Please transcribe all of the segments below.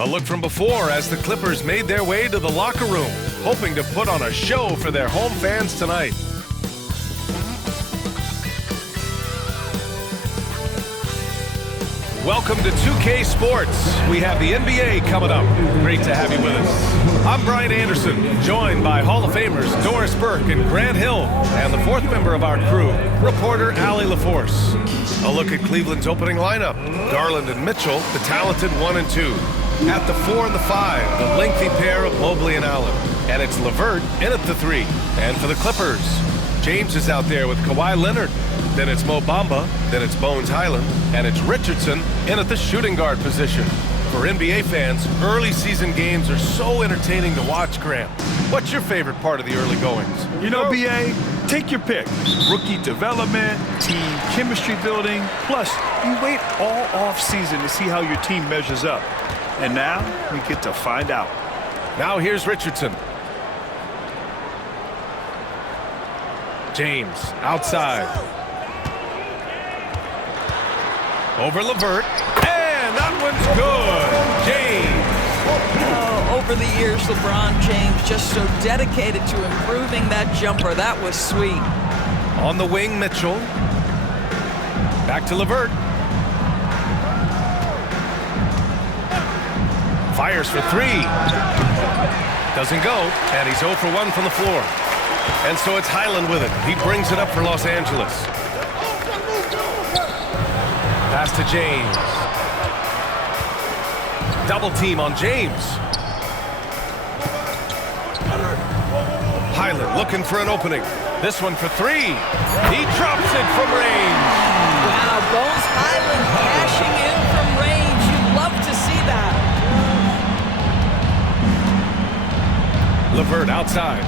A look from before as the Clippers made their way to the locker room, hoping to put on a show for their home fans tonight. Welcome to 2K Sports. We have the NBA coming up. Great to have you with us. I'm Brian Anderson, joined by Hall of Famers Doris Burke and Grant Hill, and the fourth member of our crew, reporter Allie LaForce. A look at Cleveland's opening lineup. Garland and Mitchell, the talented 1 and 2. At the 4 and the 5, the lengthy pair of Mobley and Allen. And it's LeVert in at the 3. And for the Clippers, James is out there with Kawhi Leonard. Then it's Mo Bamba, then it's Bones Highland, and it's Richardson in at the shooting guard position. For NBA fans, early season games are so entertaining to watch, Grant. What's your favorite part of the early goings? You know, BA, take your pick. Rookie development, team chemistry building, plus you wait all off season to see how your team measures up. And now we get to find out. Now here's Richardson. James outside. Over LeVert, and that one's good. James. Oh, over the years, LeBron James just so dedicated to improving that jumper. That was sweet. On the wing, Mitchell. Back to LeVert. Fires for 3. Doesn't go, and he's 0 for 1 from the floor. And so it's Highland with it. He brings it up for Los Angeles. Pass to James. Double team on James. Highland looking for an opening. This one for 3. He drops it from range. Wow, Bones Highland cashing in from range. You love to see that. LeVert outside.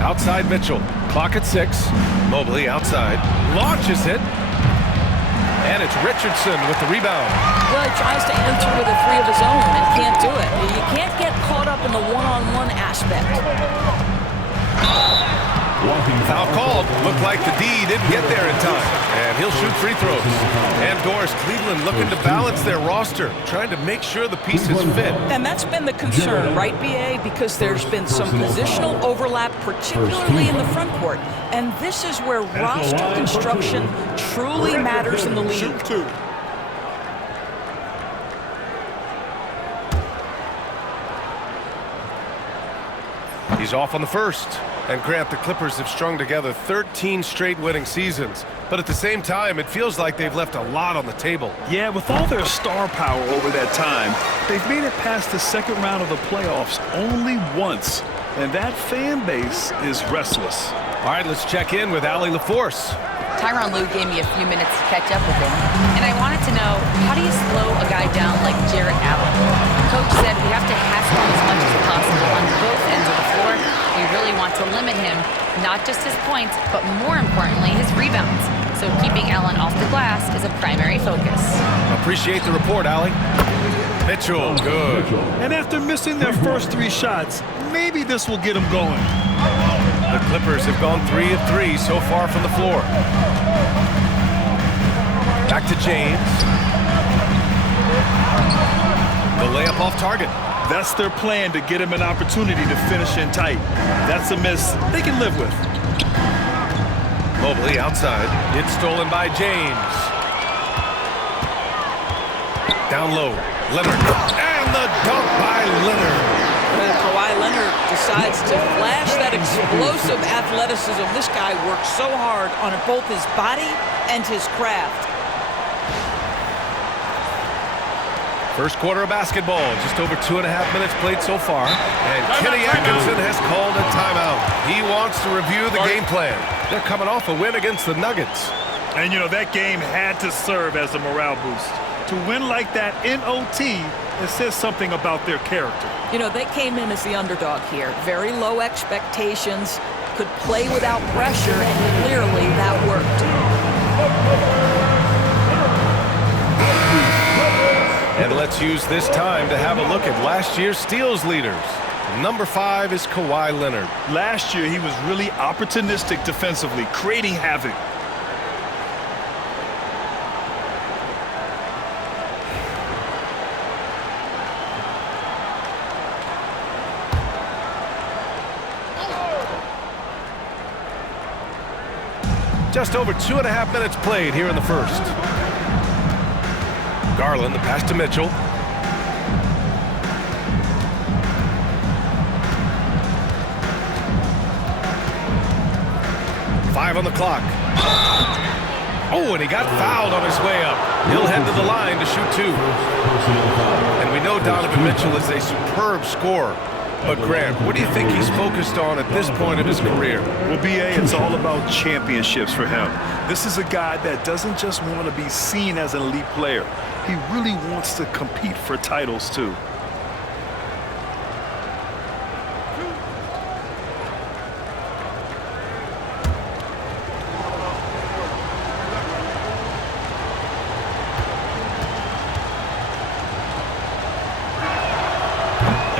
Outside Mitchell. Clock at 6. Mobley outside. Launches it. And it's Richardson with the rebound. Well, he tries to answer with a 3 of his own and can't do it. You can't get caught up in the one-on-one aspect. Foul called. Looked like the D didn't get there in time. And he'll shoot free throws. And Doris, Cleveland looking to balance their roster, trying to make sure the pieces fit. And that's been the concern, right, BA? Because there's been some positional overlap, particularly in the front court. And this is where roster construction truly matters in the league. He's off on the first. And Grant, the Clippers have strung together 13 straight winning seasons. But at the same time, it feels like they've left a lot on the table. Yeah, with all their star power over that time, they've made it past the second round of the playoffs only once. And that fan base is restless. All right, let's check in with Allie LaForce. Tyronn Lue gave me a few minutes to catch up with him, and I wanted to know, how do you slow a guy down like Jarrett Allen? Coach said we have to hassle him as much as possible on both ends of the floor. We really want to limit him, not just his points, but more importantly, his rebounds. So keeping Allen off the glass is a primary focus. Appreciate the report, Allie. Mitchell, good. And after missing their first 3 shots, maybe this will get them going. The Clippers have gone 3 of 3 so far from the floor. Back to James. The layup off target. That's their plan, to get him an opportunity to finish in tight. That's a miss they can live with. Mobley outside. It's stolen by James. Down low. Leonard. And the dunk by Leonard. Kawhi Leonard decides to flash that explosive athleticism. This guy works so hard on both his body and his craft. First quarter of basketball, just over 2.5 minutes played so far. And Kenny Atkinson has called a timeout. He wants to review the game plan. They're coming off a win against the Nuggets. And, you know, that game had to serve as a morale boost. To win like that in OT, it says something about their character. You know, they came in as the underdog here. Very low expectations, could play without pressure, and clearly that worked. And let's use this time to have a look at last year's steals leaders. Number 5 is Kawhi Leonard. Last year, he was really opportunistic defensively, creating havoc. Just over 2.5 minutes played here in the first. Garland, the pass to Mitchell. Five on the clock. Oh, and he got fouled on his way up. He'll head to the line to shoot 2. And we know Donovan Mitchell is a superb scorer. But Grant, what do you think he's focused on at this point of his career? Well, B.A., it's all about championships for him. This is a guy that doesn't just want to be seen as an elite player. He really wants to compete for titles, too.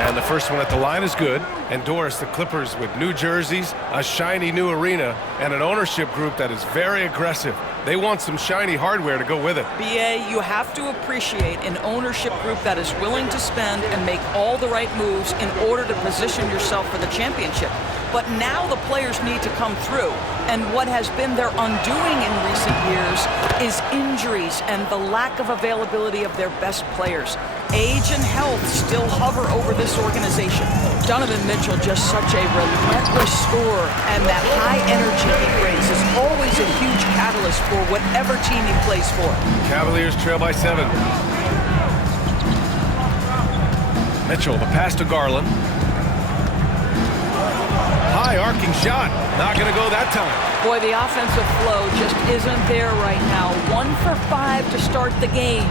And the first one at the line is good. And Doris, the Clippers with new jerseys, a shiny new arena, and an ownership group that is very aggressive. They want some shiny hardware to go with it. BA, you have to appreciate an ownership group that is willing to spend and make all the right moves in order to position yourself for the championship. But now the players need to come through. And what has been their undoing in recent years is injuries and the lack of availability of their best players. Age and health still hover over this organization. Donovan Mitchell, just such a relentless scorer, and that high energy he brings is always a huge catalyst for whatever team he plays for. Cavaliers trail by 7. Mitchell, the pass to Garland. High arcing shot. Not going to go that time. Boy, the offensive flow just isn't there right now. 1 for 5 to start the game.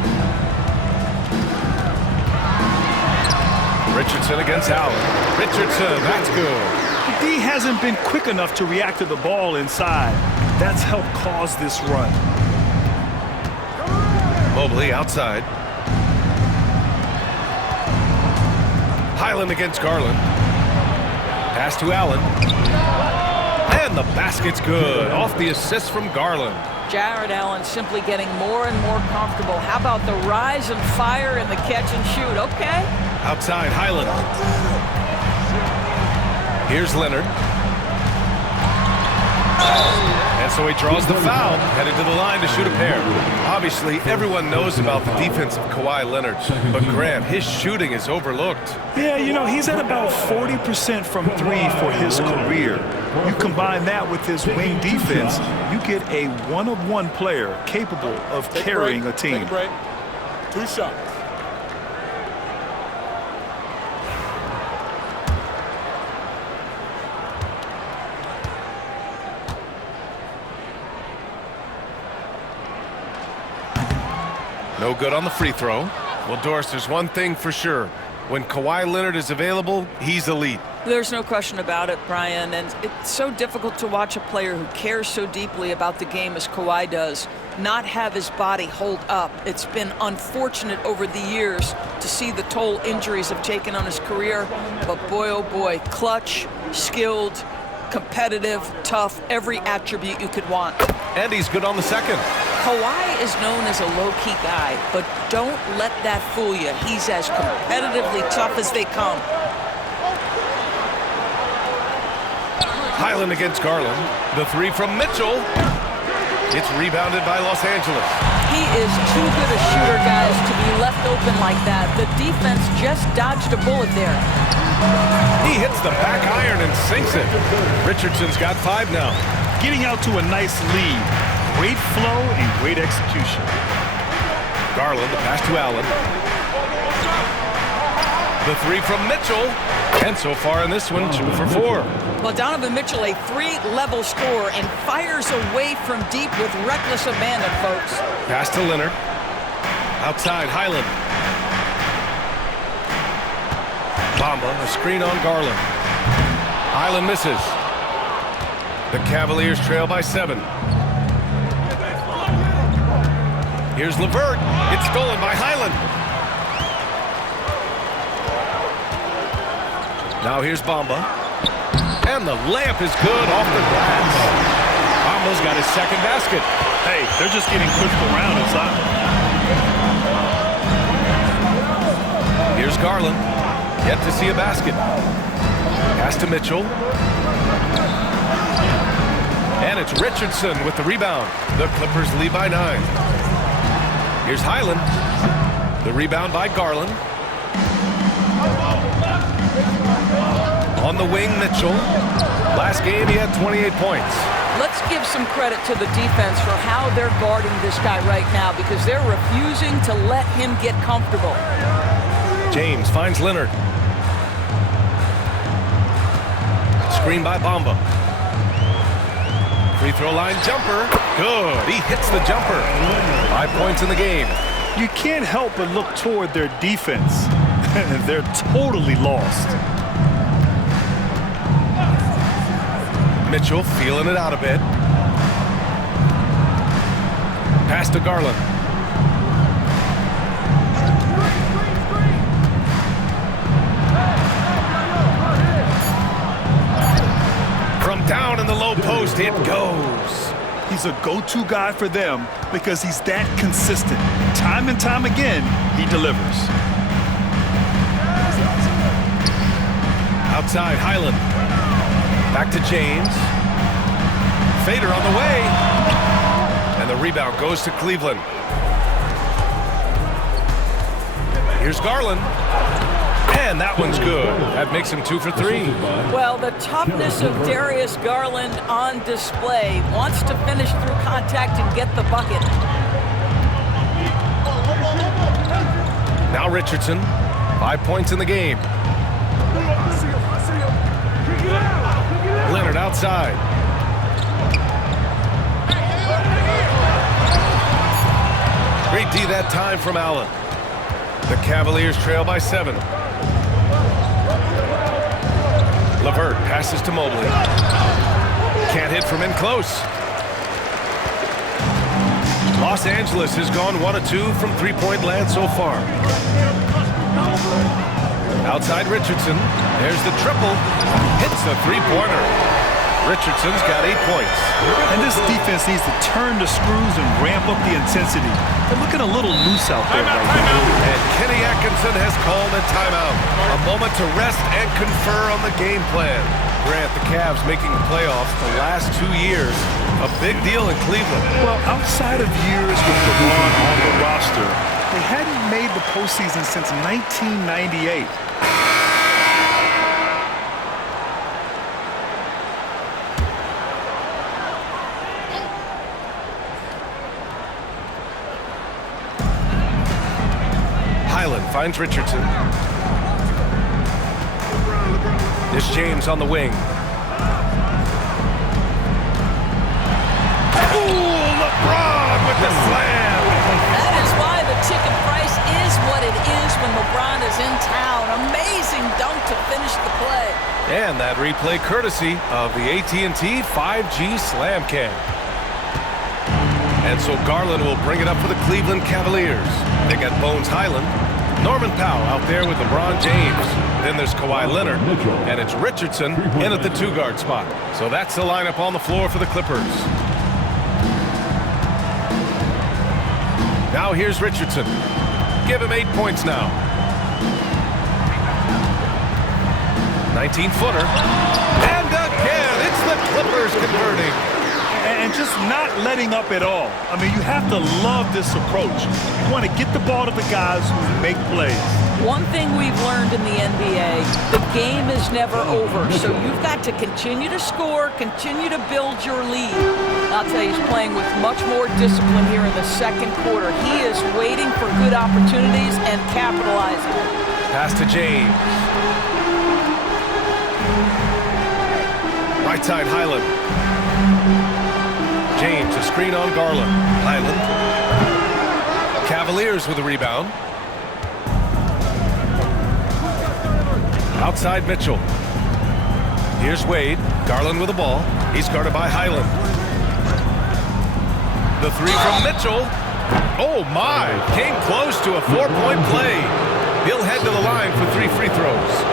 Richardson against Allen. Richardson, that's good. The D hasn't been quick enough to react to the ball inside. That's helped cause this run. Mobley outside. Highland against Garland. Pass to Allen. And the basket's good. Off the assist from Garland. Jared Allen simply getting more and more comfortable. How about the rise and fire and the catch and shoot? Okay. Outside, Highland. Here's Leonard. And so he draws the foul, headed to the line to shoot a pair. Obviously, everyone knows about the defense of Kawhi Leonard, but Grant, his shooting is overlooked. Yeah, you know, he's at about 40% from 3 for his career. You combine that with his wing defense, you get a one-of-one player capable of carrying a team. Take a break. 2 shots. No good on the free throw. Well, Doris, there's one thing for sure. When Kawhi Leonard is available, he's elite. There's no question about it, Brian, and it's so difficult to watch a player who cares so deeply about the game as Kawhi does not have his body hold up. It's been unfortunate over the years to see the toll injuries have taken on his career, but boy, oh boy, clutch, skilled, competitive, tough, every attribute you could want. And he's good on the second. Kawhi is known as a low-key guy, but don't let that fool you. He's as competitively tough as they come. Highland against Garland. The 3 from Mitchell. It's rebounded by Los Angeles. He is too good a shooter, guys, to be left open like that. The defense just dodged a bullet there. He hits the back iron and sinks it. Richardson's got 5 now. Getting out to a nice lead. Great flow and great execution. Garland, the pass to Allen. The 3 from Mitchell. And so far in this one, 2 for 4. Well, Donovan Mitchell, a 3-level scorer, and fires away from deep with reckless abandon, folks. Pass to Leonard. Outside, Highland. Bamba, a screen on Garland. Highland misses. The Cavaliers trail by 7. Here's LeVert. It's stolen by Highland. Now here's Bamba. And the layup is good off the glass. Bamba's got his second basket. Hey, they're just getting pushed around inside. Here's Garland. Yet to see a basket. Pass to Mitchell. And it's Richardson with the rebound. The Clippers lead by 9. Here's Highland. The rebound by Garland. On the wing, Mitchell. Last game, he had 28 points. Let's give some credit to the defense for how they're guarding this guy right now because they're refusing to let him get comfortable. James finds Leonard. Screen by Bamba. Free throw line jumper. Good. He hits the jumper. 5 points in the game. You can't help but look toward their defense. They're totally lost. Mitchell feeling it out a bit. Pass to Garland. From down in the low post, it goes. He's a go-to guy for them because he's that consistent. Time and time again, he delivers. Outside, Highland. Back to James. Fader on the way. And the rebound goes to Cleveland. Here's Garland. And that one's good. That makes him 2 for 3. Well, the toughness of Darius Garland on display. Wants to finish through contact and get the bucket. Now Richardson. 5 points in the game. Leonard outside. Great D that time from Allen. The Cavaliers trail by 7. LeVert passes to Mobley. Can't hit from in close. Los Angeles has gone 1 of 2 from three-point land so far. Outside Richardson. There's the triple. Hits the three-pointer. Richardson's got 8 points. And this defense needs to turn the screws and ramp up the intensity. They're looking a little loose out there right now. And Kenny Atkinson has called a timeout. A moment to rest and confer on the game plan. Grant, the Cavs making the playoffs the last 2 years. A big deal in Cleveland. Well, outside of years with LeBron on the roster, they hadn't made the postseason since 1998. Finds Richardson. There's James on the wing. Ooh, LeBron with the slam. That is why the ticket price is what it is when LeBron is in town. Amazing dunk to finish the play. And that replay courtesy of the AT&T 5G Slam Cam. And so Garland will bring it up for the Cleveland Cavaliers. They got Bones Highland. Norman Powell out there with LeBron James. Then there's Kawhi Leonard. And it's Richardson in at the 2-guard spot. So that's the lineup on the floor for the Clippers. Now here's Richardson. Give him 8 points now. 19-footer. And again, it's the Clippers converting. And just not letting up at all. I mean, you have to love this approach. You want to get the ball to the guys who make plays. One thing we've learned in the NBA, the game is never over. So you've got to continue to score, continue to build your lead. I'll tell you, he's playing with much more discipline here in the second quarter. He is waiting for good opportunities and capitalizing. Pass to James. Right side, Highland. James, a screen on Garland. Highland. Cavaliers with a rebound. Outside Mitchell. Here's Wade. Garland with the ball. He's guarded by Highland. The three from Mitchell. Oh my! Came close to a 4-point play. He'll head to the line for 3 free throws.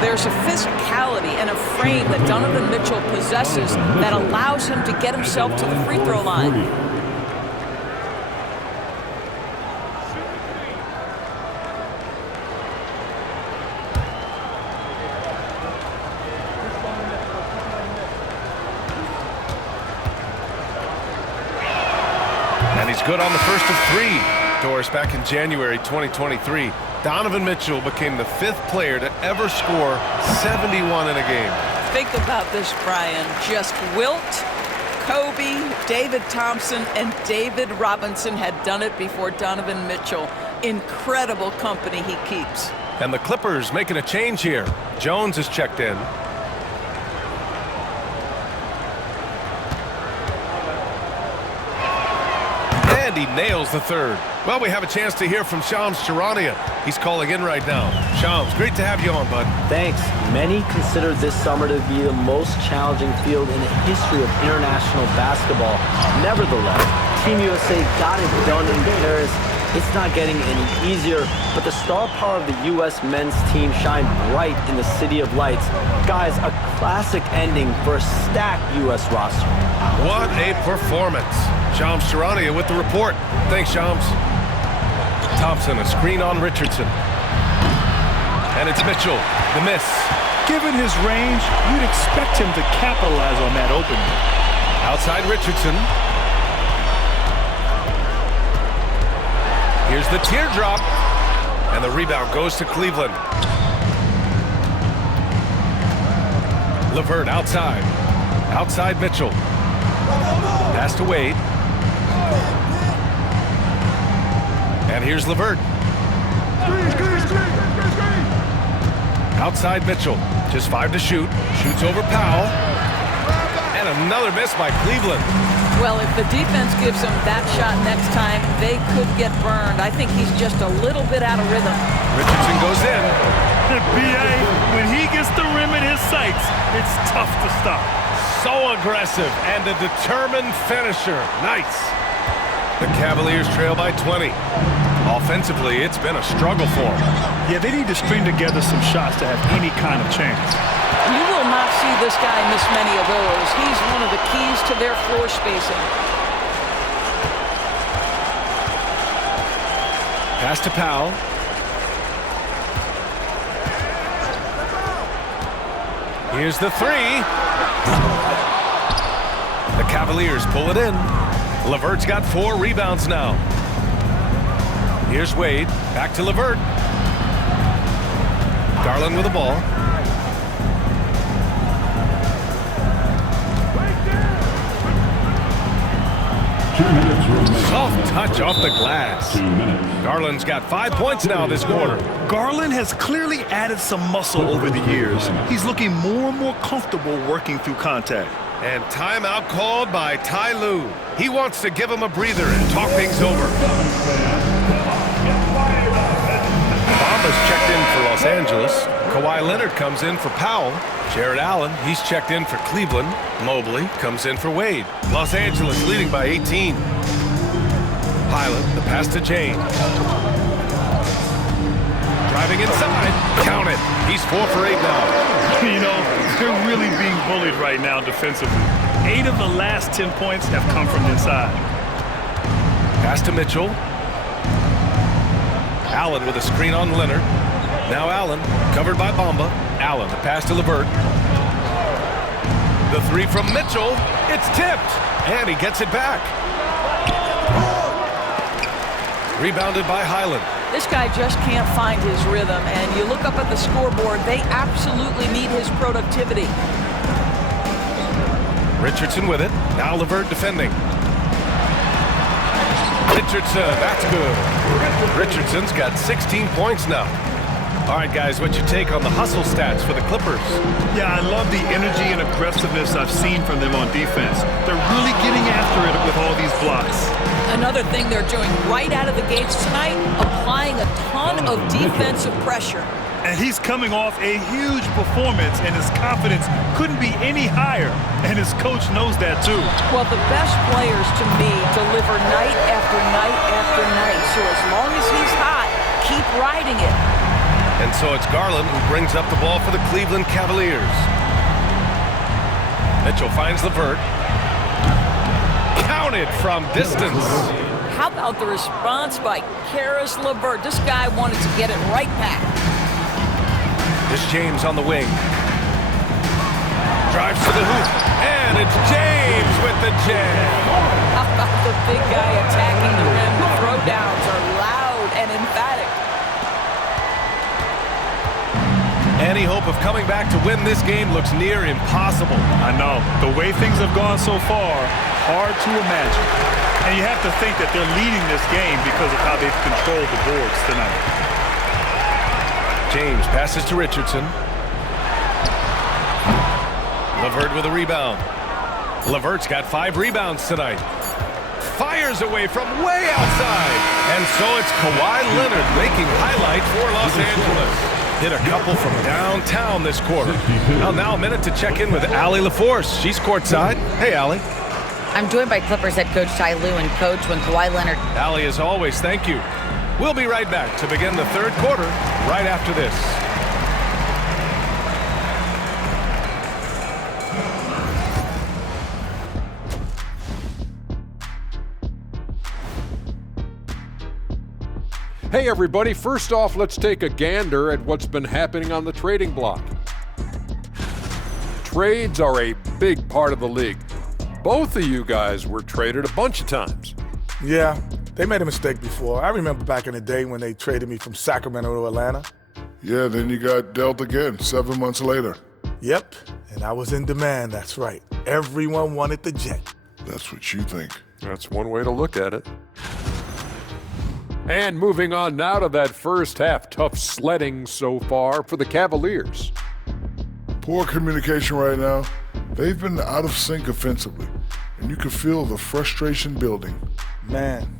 There's a physicality and a frame that Donovan Mitchell possesses that allows him to get himself to the free throw line. he's good on the first of 3. Doris, back in January 2023, Donovan Mitchell became the 5th player to ever score 71 in a game. Think about this, Brian. Just Wilt, Kobe, David Thompson, and David Robinson had done it before Donovan Mitchell. Incredible company he keeps. And the Clippers making a change here. Jones is checked in. And he nails the 3rd. Well, we have a chance to hear from Shams Charania. He's calling in right now. Shams, great to have you on, bud. Thanks. Many consider this summer to be the most challenging field in the history of international basketball. Nevertheless, Team USA got it done in Paris. It's not getting any easier, but the star power of the U.S. men's team shined bright in the City of Lights. Guys, a classic ending for a stacked U.S. roster. What a performance. Shams Charania with the report. Thanks, Shams. Thompson, a screen on Richardson. And it's Mitchell, the miss. Given his range, you'd expect him to capitalize on that opening. Outside Richardson. Here's the teardrop. And the rebound goes to Cleveland. LeVert outside. Outside Mitchell. Pass to Wade. And here's LeVert. Outside Mitchell. Just 5 to shoot. Shoots over Powell. And another miss by Cleveland. Well, if the defense gives him that shot next time, they could get burned. I think he's just a little bit out of rhythm. Richardson goes in. B.A., when he gets the rim in his sights, it's tough to stop. So aggressive and a determined finisher. Nice. The Cavaliers trail by 20. Offensively, it's been a struggle for them. Yeah, they need to string together some shots to have any kind of chance. You will not see this guy miss many of those. He's one of the keys to their floor spacing. Pass to Powell. Here's the 3. The Cavaliers pull it in. LeVert's got 4 rebounds now. Here's Wade. Back to LeVert. Garland with the ball. Soft touch off the glass. Garland's got 5 points now this quarter. Garland has clearly added some muscle over the years. He's looking more and more comfortable working through contact. And timeout called by Ty Lue. He wants to give him a breather and talk things over. Bamba's checked in for Los Angeles. Kawhi Leonard comes in for Powell. Jared Allen, he's checked in for Cleveland. Mobley comes in for Wade. Los Angeles leading by 18. Pilot, the pass to James. Driving inside. Count it. He's 4 for 8 now. You know, they're really being bullied right now defensively. 8 of the last 10 points have come from inside. Pass to Mitchell. Allen with a screen on Leonard. Now Allen, covered by Bamba. Allen, the pass to LeVert. The 3 from Mitchell. It's tipped. And he gets it back. Rebounded by Highland. This guy just can't find his rhythm, and you look up at the scoreboard, they absolutely need his productivity. Richardson with it. Now LeVert defending. Richardson, that's good. Richardson's got 16 points now. All right, guys, what's your take on the hustle stats for the Clippers? Yeah, I love the energy and aggressiveness I've seen from them on defense. They're really getting after it with all these blocks. Another thing they're doing right out of the gates tonight, applying a ton of defensive pressure. And he's coming off a huge performance, and his confidence couldn't be any higher. And his coach knows that, too. Well, the best players, to me, deliver night after night after night. So as long as he's hot, keep riding it. And so it's Garland who brings up the ball for the Cleveland Cavaliers. Mitchell finds LeVert. Counted from distance. How about the response by Karis LeVert? This guy wanted to get it right back. Here's James on the wing. Drives to the hoop. And it's James with the jam. How about the big guy attacking the rim? The throwdowns are loud and emphatic. Any hope of coming back to win this game looks near impossible. I know. The way things have gone so far, hard to imagine. And you have to think that they're leading this game because of how they've controlled the boards tonight. James passes to Richardson. LeVert with a rebound. LeVert's got 5 rebounds tonight. Fires away from way outside. And so it's Kawhi Leonard making highlight for Los Angeles. Hit a couple from downtown this quarter. Well, now a minute to check in with Allie LaForce. She's courtside. Hey, Allie. I'm joined by Clippers head coach Ty Lue and coach when Kawhi Leonard. Allie, as always, thank you. We'll be right back to begin the third quarter right after this. Hey everybody, first off, let's take a gander at what's been happening on the trading block. Trades are a big part of the league. Both of you guys were traded a bunch of times. Yeah, they made a mistake before. I remember back in the day when they traded me from Sacramento to Atlanta. Yeah, then you got dealt again 7 months later. Yep, and I was in demand, that's right. Everyone wanted the Jet. That's what you think. That's one way to look at it. And moving on now to that first half, tough sledding so far for the Cavaliers. Poor communication right now. They've been out of sync offensively, and you can feel the frustration building. Man,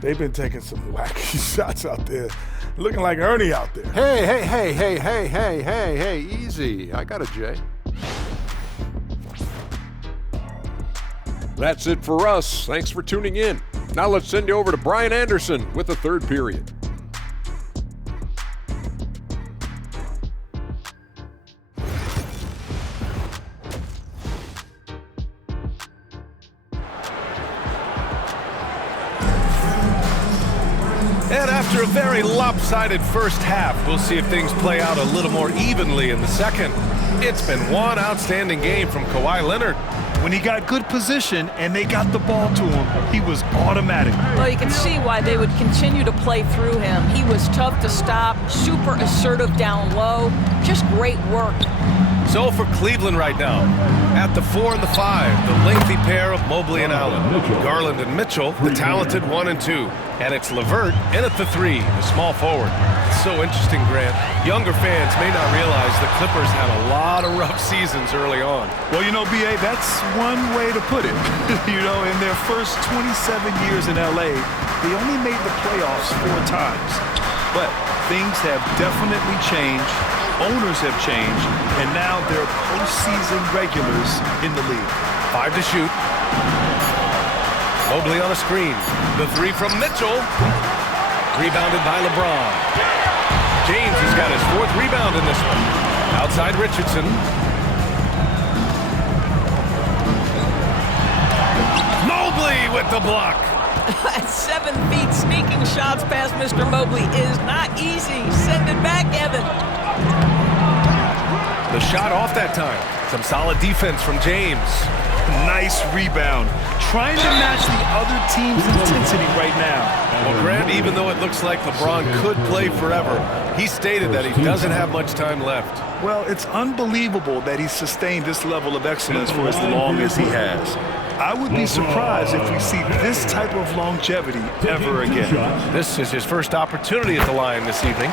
they've been taking some wacky shots out there. Looking like Ernie out there. Hey, easy. I got a J. That's it for us. Thanks for tuning in. Now let's send you over to Brian Anderson with the third period. And after a very lopsided first half, we'll see if things play out a little more evenly in the second. It's been one outstanding game from Kawhi Leonard. When he got good position and they got the ball to him, he was automatic. Well, you can see why they would continue to play through him. He was tough to stop, super assertive down low, just great work. So for Cleveland right now, at the 4 and the 5, the lengthy pair of Mobley and Allen. Garland and Mitchell, the talented 1 and 2. And it's LeVert in at the 3, the small forward. It's so interesting, Grant. Younger fans may not realize the Clippers had a lot of rough seasons early on. Well, you know, B.A., that's one way to put it. You know, in their first 27 years in L.A., they only made the playoffs 4 times. But things have definitely changed. Owners have changed, and now they're postseason regulars in the league. 5 to shoot. Mobley on a screen. The 3 from Mitchell. Rebounded by LeBron. James has got his 4th rebound in this one. Outside Richardson. Mobley with the block. At 7 feet, sneaking shots past Mr. Mobley is not easy. Send it back, Evan. The shot off that time. Some solid defense from James. Nice rebound. Trying to match the other team's intensity right now. Well, Grant, even though it looks like LeBron could play forever, he stated that he doesn't have much time left. Well, it's unbelievable that he's sustained this level of excellence for as long as he has. I would be surprised if we see this type of longevity ever again. This is his first opportunity at the line this evening.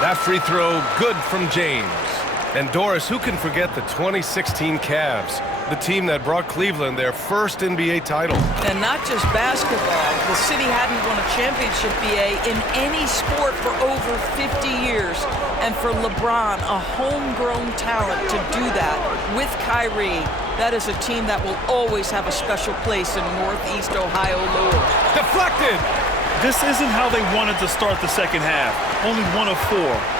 That free throw good from James. And Doris, who can forget the 2016 Cavs, the team that brought Cleveland their first NBA title? And not just basketball. The city hadn't won a championship, BA, in any sport for over 50 years. And for LeBron, a homegrown talent to do that with Kyrie, that is a team that will always have a special place in Northeast Ohio lore. Deflected! This isn't how they wanted to start the second half. Only 1 of 4.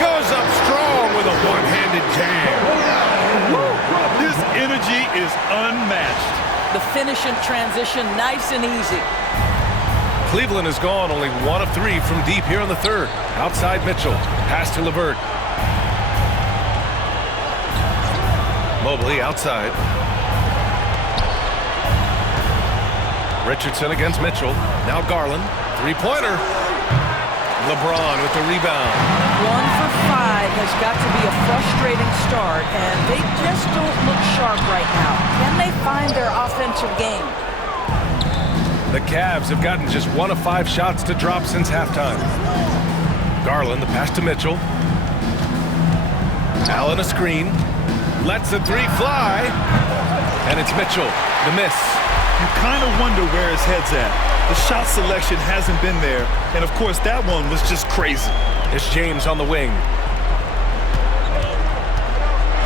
Goes up strong with a one-handed jam. This energy is unmatched. The finish in transition, nice and easy. Cleveland has gone only 1 of 3 from deep here in the third. Outside Mitchell, pass to LeVert. Mobley outside. Richardson against Mitchell. Now Garland. Three-pointer. LeBron with the rebound. 1 for 5 has got to be a frustrating start, and they just don't look sharp right now. Can they find their offensive game? The Cavs have gotten just 1 of 5 shots to drop since halftime. Garland, the pass to Mitchell. Allen a screen. Lets the three fly. And it's Mitchell, the miss. You kind of wonder where his head's at. The shot selection hasn't been there. And, of course, that one was just crazy. It's James on the wing.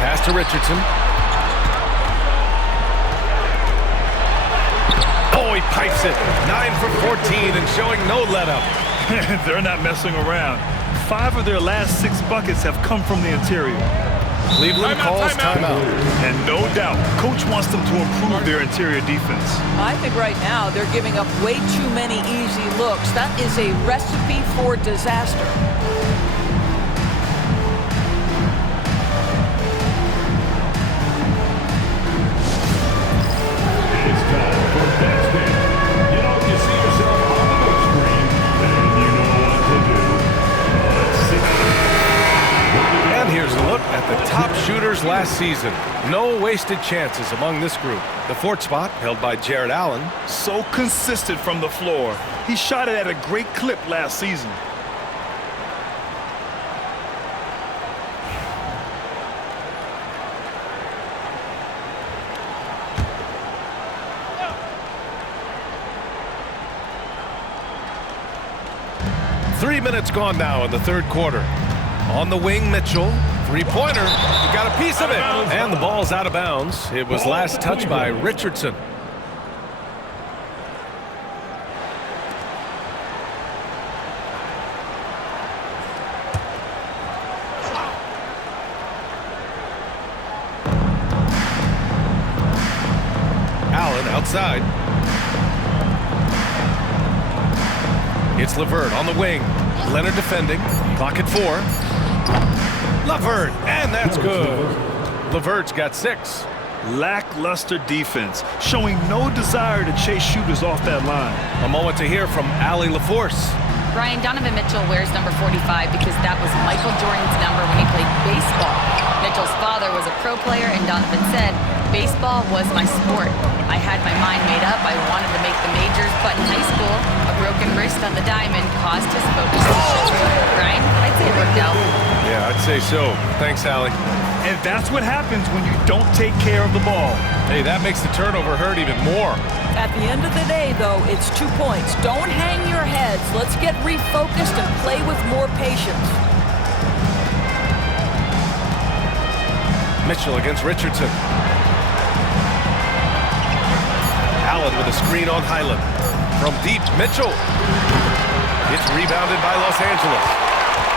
Pass to Richardson. Oh, he pipes it. 9 for 14 and showing no let-up. They're not messing around. 5 of their last 6 buckets have come from the interior. Cleveland calls timeout. And no doubt, coach wants them to improve their interior defense. I think right now they're giving up way too many easy looks. That is a recipe for disaster. It's time for Best Pick. You know, if you see yourself on the big screen, then you know what to do. Let's see. And here's a look at the top shooters last season. No wasted chances among this group. The 4th spot held by Jared Allen. So consistent from the floor. He shot it at a great clip last season. Three minutes gone now in the third quarter. On the wing, Mitchell. Three-pointer. He got a piece of it. And the ball's out of bounds. It was last touched by Richardson. Allen outside. It's LeVert on the wing. Leonard defending. Clock at 4. LeVert, and that's good. LeVert's got 6. Lackluster defense, showing no desire to chase shooters off that line. A moment to hear from Allie LaForce. Brian, Donovan Mitchell wears number 45 because that was Michael Jordan's number when he played baseball. Mitchell's father was a pro player, and Donovan said, "Baseball was my sport. I had my mind made up. I wanted to make the majors, but in high school, a broken wrist on the diamond caused his focus to shift." Brian, I'd say it worked out. Yeah, I'd say so. Thanks, Allie. And that's what happens when you don't take care of the ball. Hey, that makes the turnover hurt even more. At the end of the day, though, it's 2 points. Don't hang your heads. Let's get refocused and play with more patience. Mitchell against Richardson. Allen with a screen on Highland. From deep, Mitchell. It's rebounded by Los Angeles.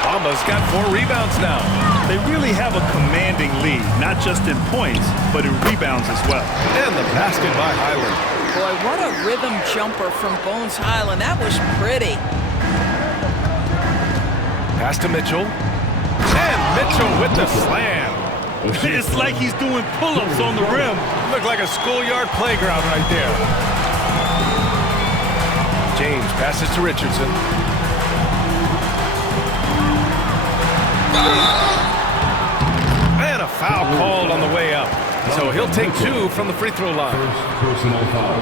Bamba's got 4 rebounds now. They really have a commanding lead, not just in points, but in rebounds as well. And the basket by Highland. Boy, what a rhythm jumper from Bones Highland. That was pretty. Pass to Mitchell. And Mitchell with the slam. It's like he's doing pull-ups on the rim. Looked like a schoolyard playground right there. James passes to Richardson. And a foul called on the way up. So he'll take 2 from the free throw line.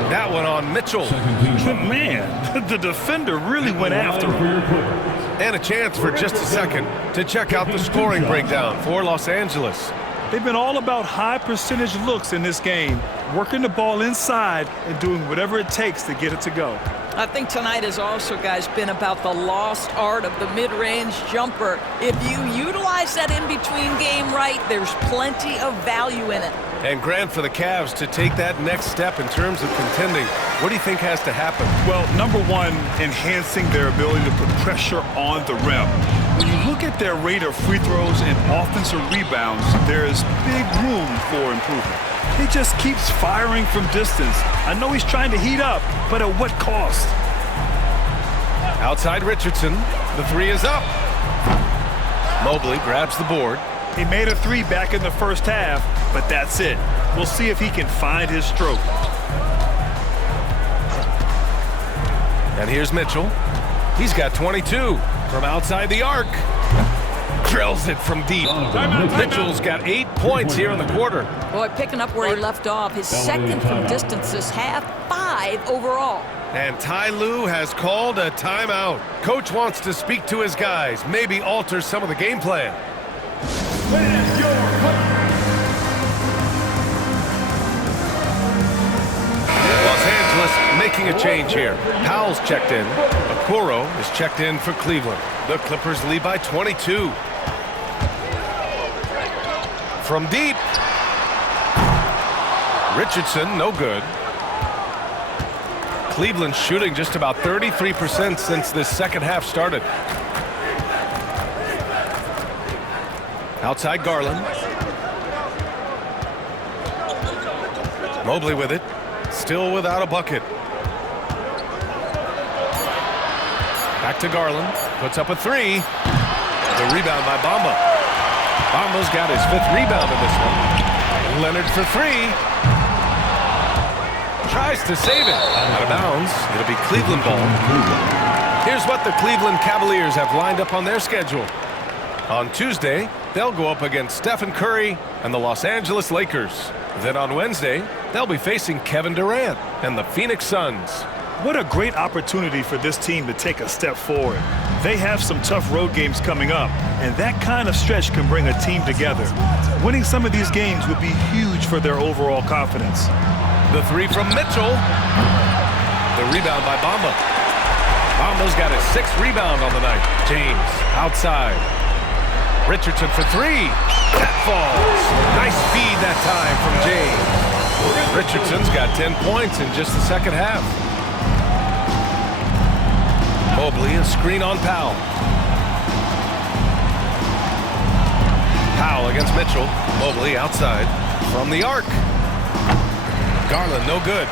That one on Mitchell. Man, the defender really went after him. And a chance for just a second to check out the scoring breakdown for Los Angeles. They've been all about high percentage looks in this game, working the ball inside and doing whatever it takes to get it to go. I think tonight has also, guys, been about the lost art of the mid-range jumper. If you utilize that in-between game right, there's plenty of value in it. And Grant, for the Cavs to take that next step in terms of contending, what do you think has to happen? Well, number one, enhancing their ability to put pressure on the rim. When you look at their rate of free throws and offensive rebounds, there is big room for improvement. He just keeps firing from distance. I know he's trying to heat up, but at what cost? Outside Richardson, the 3 is up. Mobley grabs the board. He made a 3 back in the first half, but that's it. We'll see if he can find his stroke. And here's Mitchell. He's got 22 from outside the arc. Drills it from deep. Mitchell's got 8 points here in the quarter. Boy, picking up where he left off. His second from distance this half, 5 overall. And Ty Lue has called a timeout. Coach wants to speak to his guys, maybe alter some of the game plan. Los Angeles making a change here. Powell's checked in. Okoro is checked in for Cleveland. The Clippers lead by 22. From deep. Richardson, no good. Cleveland shooting just about 33% since this second half started. Outside Garland. Mobley with it. Still without a bucket. Back to Garland. Puts up a 3. The rebound by Bamba. Bamba's got his 5th rebound in this one. Leonard for 3. Tries to save it. Out of bounds. It'll be Cleveland ball. Here's what the Cleveland Cavaliers have lined up on their schedule. On Tuesday, they'll go up against Stephen Curry and the Los Angeles Lakers. Then on Wednesday, they'll be facing Kevin Durant and the Phoenix Suns. What a great opportunity for this team to take a step forward. They have some tough road games coming up, and that kind of stretch can bring a team together. Winning some of these games would be huge for their overall confidence. The 3 from Mitchell. The rebound by Bamba. Bamba's got his 6th rebound on the night. James outside. Richardson for 3. That falls. Nice feed that time from James. Richardson's got 10 points in just the second half. Mobley, a screen on Powell. Powell against Mitchell. Mobley outside from the arc. Garland, no good.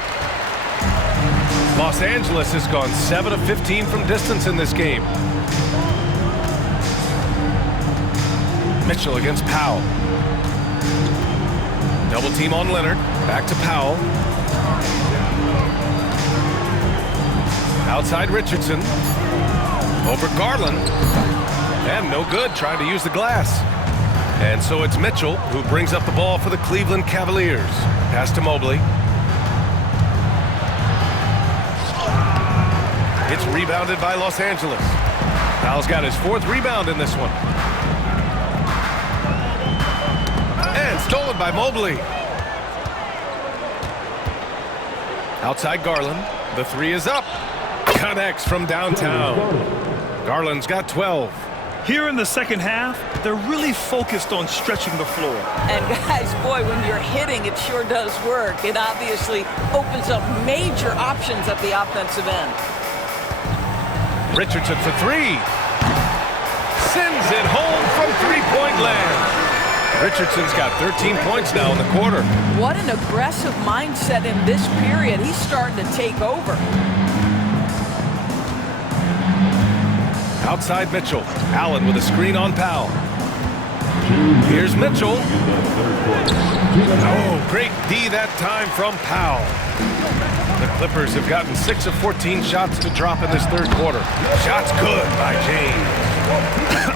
Los Angeles has gone 7 of 15 from distance in this game. Mitchell against Powell. Double team on Leonard. Back to Powell. Outside Richardson. Over Garland. And no good, trying to use the glass. And so it's Mitchell who brings up the ball for the Cleveland Cavaliers. Pass to Mobley. It's rebounded by Los Angeles. Powell's got his 4th rebound in this one. And stolen by Mobley. Outside Garland. The 3 is up. Connects from downtown. Garland's got 12. Here in the second half, they're really focused on stretching the floor. And guys, boy, when you're hitting, it sure does work. It obviously opens up major options at the offensive end. Richardson for 3. Sends it home from 3-point land. Richardson's got 13 points now in the quarter. What an aggressive mindset in this period. He's starting to take over. Outside Mitchell. Allen with a screen on Powell. Here's Mitchell. Oh, great D that time from Powell. The Clippers have gotten 6 of 14 shots to drop in this third quarter. Shots good by James.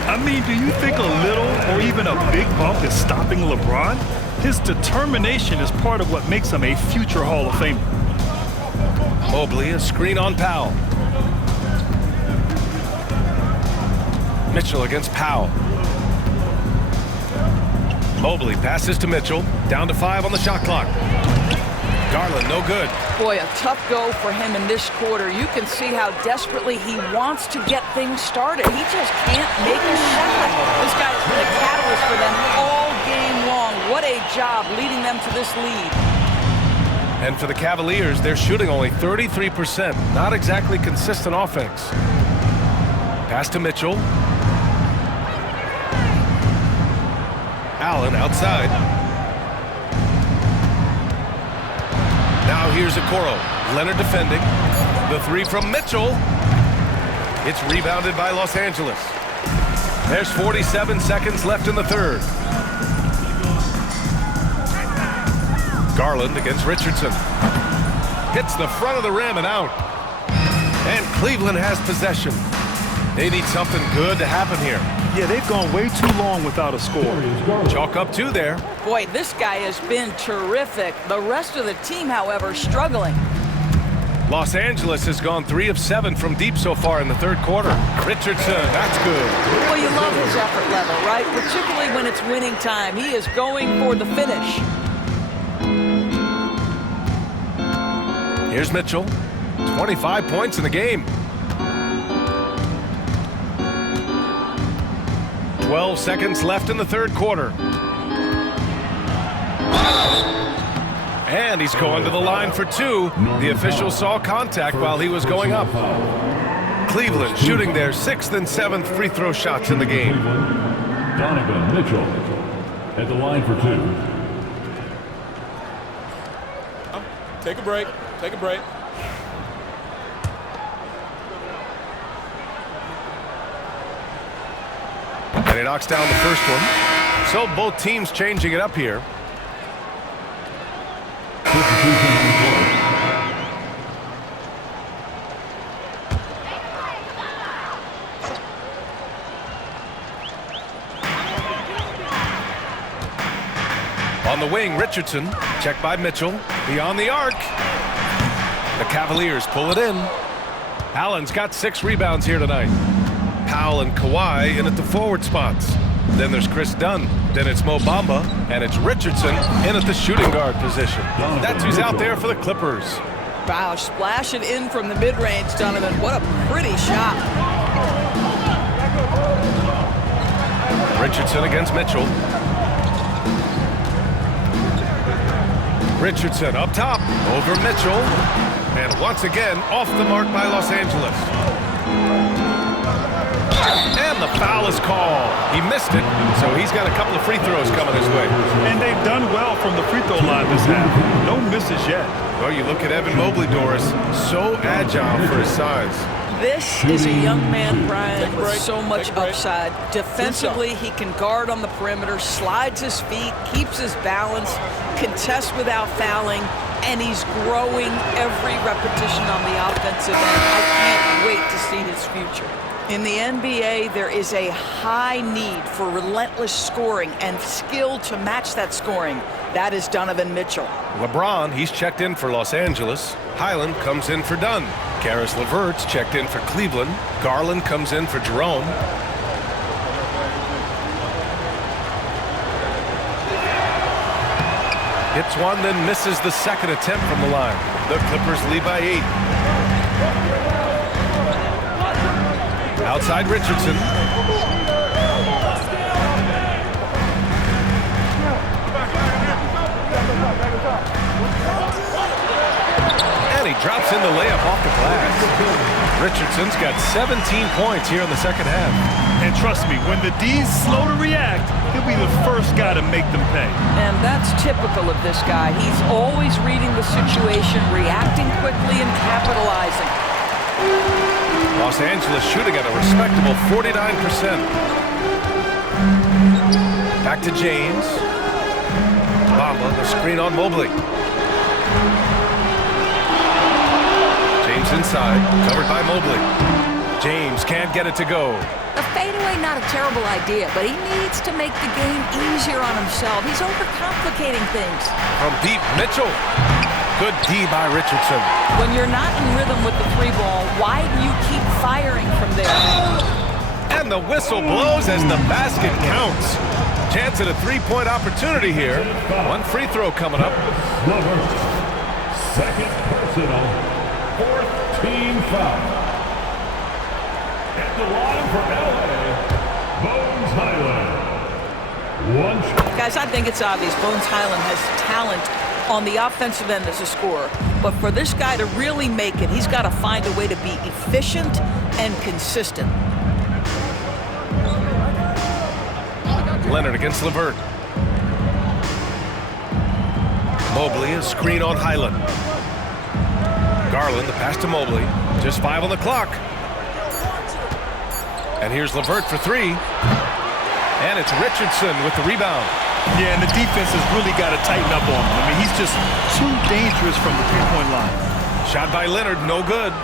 I mean, do you think a little or even a big bump is stopping LeBron? His determination is part of what makes him a future Hall of Famer. Mobley, a screen on Powell. Mitchell against Powell. Mobley passes to Mitchell. Down to 5 on the shot clock. Garland, no good. Boy, a tough go for him in this quarter. You can see how desperately he wants to get things started. He just can't make a shot. This guy has been a catalyst for them all game long. What a job leading them to this lead. And for the Cavaliers, they're shooting only 33%. Not exactly consistent offense. Pass to Mitchell. Allen outside. Now here's Okoro. Leonard defending. The 3 from Mitchell. It's rebounded by Los Angeles. There's 47 seconds left in the third. Garland against Richardson. Hits the front of the rim and out. And Cleveland has possession. They need something good to happen here. Yeah, they've gone way too long without a score. Chalk up 2 there. Boy, this guy has been terrific. The rest of the team, however, struggling. Los Angeles has gone 3 of 7 from deep so far in the third quarter. Richardson, that's good. Well, you love his effort level, right? Particularly when it's winning time. He is going for the finish. Here's Mitchell. 25 points in the game. 12 seconds left in the third quarter. And he's going to the line for 2. The official saw contact while he was going up. Cleveland shooting their 6th and 7th free throw shots in the game. Donovan Mitchell at the line for 2. Take a break. Take a break. And he knocks down the first one. So both teams changing it up here. On the wing, Richardson. Checked by Mitchell. Beyond the arc. The Cavaliers pull it in. Allen's got 6 rebounds here tonight. Powell and Kawhi in at the forward spots. Then there's Chris Dunn. Then it's Mo Bamba. And it's Richardson in at the shooting guard position. That's who's out there for the Clippers. Wow, splash it in from the mid-range, Donovan. What a pretty shot. Richardson against Mitchell. Richardson up top, over Mitchell. And once again, off the mark by Los Angeles. And the foul is called. He missed it, so he's got a couple of free throws coming his way. And they've done well from the free throw line this half. No misses yet. Well, you look at Evan Mobley, Doris, so agile for his size. This is a young man, Brian, with so much upside. Defensively, he can guard on the perimeter, slides his feet, keeps his balance, contests without fouling, and he's growing every repetition on the offensive end. I can't wait to see his future. In the NBA, there is a high need for relentless scoring and skill to match that scoring. That is Donovan Mitchell. LeBron, he's checked in for Los Angeles. Highland comes in for Dunn. Karis LeVert's checked in for Cleveland. Garland comes in for Jerome. Hits one, then misses the second attempt from the line. The Clippers lead by 8. Outside Richardson. And he drops in the layup off the glass. Richardson's got 17 points here in the second half. And trust me, when the D's slow to react, he'll be the first guy to make them pay. And that's typical of this guy. He's always reading the situation, reacting quickly, and capitalizing. Los Angeles shooting at a respectable 49%. Back to James. Bamba, the screen on Mobley. James inside, covered by Mobley. James can't get it to go. A fadeaway, not a terrible idea, but he needs to make the game easier on himself. He's overcomplicating things. From deep, Mitchell. Good D by Richardson. When you're not in rhythm with the 3 ball, why do you keep firing from there? And the whistle blows as the basket counts. Chance at a 3-point opportunity here. 1 free throw coming up. Second personal, 4th team foul. At the line for LA, Bones Highland. 1 shot. Guys, I think it's obvious Bones Highland has talent on the offensive end as a scorer. But for this guy to really make it, he's got to find a way to be efficient and consistent. Leonard against LeVert. Mobley, a screen on Highland. Garland, the pass to Mobley. Just 5 on the clock. And here's LeVert for 3. And it's Richardson with the rebound. Yeah, and the defense has really got to tighten up on him. I mean, he's just too dangerous from the 3-point line. Shot by Leonard, no good.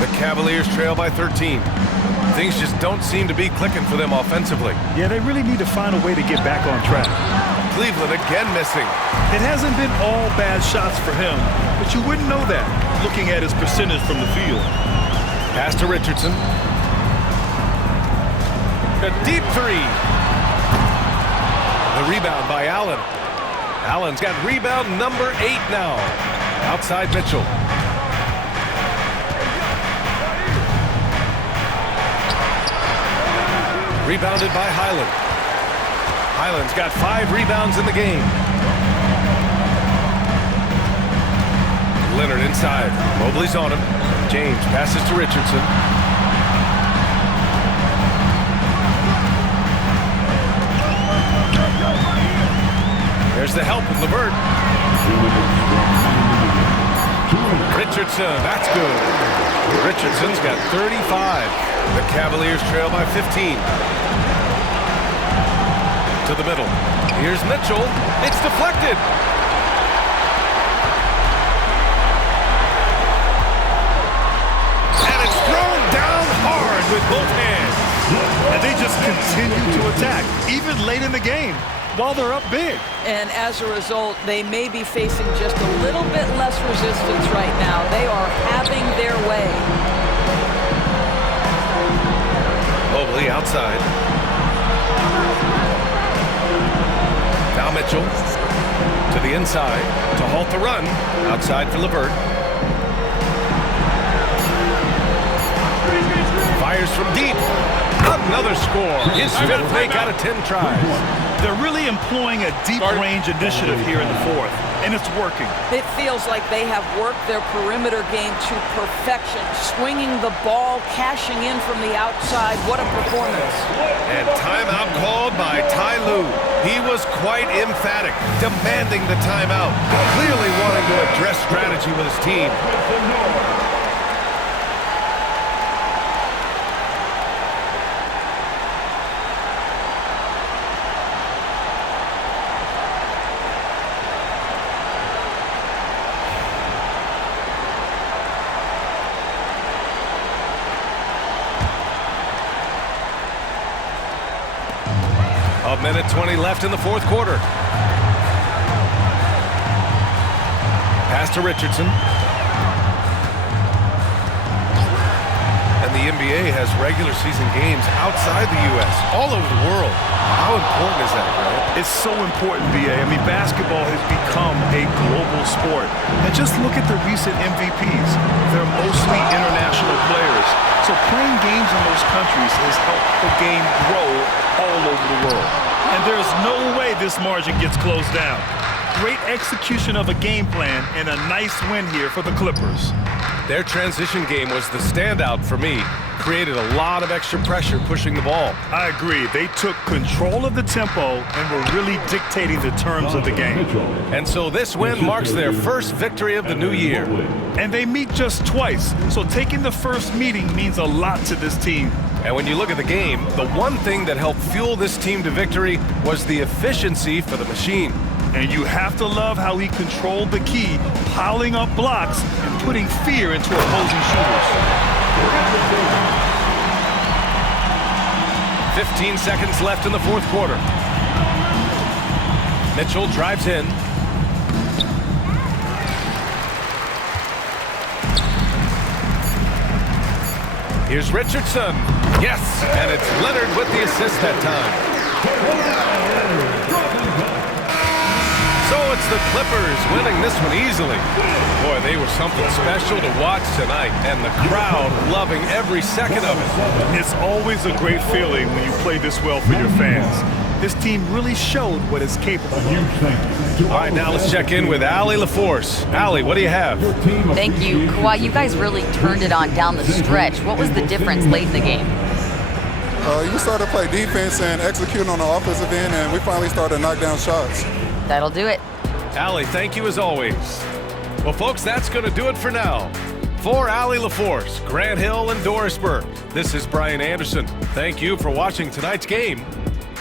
The Cavaliers trail by 13. Things just don't seem to be clicking for them offensively. Yeah, they really need to find a way to get back on track. Cleveland again missing. It hasn't been all bad shots for him, but you wouldn't know that looking at his percentage from the field. Pass to Richardson. A deep three. The rebound by Allen. Allen's got rebound number 8 now. Outside Mitchell. Rebounded by Highland. Highland's got 5 rebounds in the game. Leonard inside. Mobley's on him. James passes to Richardson. There's the help with LeVert. Richardson, that's good. Richardson's got 35. The Cavaliers trail by 15. To the middle. Here's Mitchell. It's deflected. And it's thrown down hard with both hands. And they just continue to attack, even late in the game, while they're up big. And as a result, they may be facing just a little bit less resistance right now. They are having their way. Mobley outside. Now Mitchell to the inside to halt the run. Outside for LeVert. Fires from deep. Another score. His 5th make out of 10 tries. They're really employing a deep range initiative here in the 4th, and it's working. It feels like they have worked their perimeter game to perfection, swinging the ball, cashing in from the outside. What a performance. And timeout called by Ty Lue. He was quite emphatic, demanding the timeout, clearly wanting to address strategy with his team. A minute 20 left in the 4th quarter. Pass to Richardson. And the NBA has regular season games outside the U.S., all over the world. How important is that, Grant? It's so important, B.A. I mean, basketball has become a global sport. And just look at the recent MVPs. They're mostly international players. So playing games in those countries has helped the game grow all over the world. And there's no way this margin gets closed down. Great execution of a game plan and a nice win here for the Clippers. Their transition game was the standout for me. Created a lot of extra pressure pushing the ball. I agree. They took control of the tempo and were really dictating the terms of the game. And so this win marks their first victory of the new year. And they meet just twice, so taking the first meeting means a lot to this team. And when you look at the game, the one thing that helped fuel this team to victory was the efficiency for the machine. And you have to love how he controlled the key, piling up blocks and putting fear into opposing shooters. 15 seconds left in the 4th quarter. Mitchell drives in. Here's Richardson. Yes, and it's Leonard with the assist that time. So it's the Clippers winning this one easily. Boy, they were something special to watch tonight, and the crowd loving every second of it. It's always a great feeling when you play this well for your fans. This team really showed what it's capable of. All right, now let's check in with Allie LaForce. Allie, what do you have? Thank you. Kawhi, you guys really turned it on down the stretch. What was the difference late in the game? You started to play defense and execute on the offensive end, and we finally started to knock down shots. That'll do it. Allie, thank you as always. Well, folks, that's going to do it for now. For Allie LaForce, Grant Hill, and Doris Burke, this is Brian Anderson. Thank you for watching tonight's game.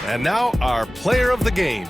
And now, our player of the game.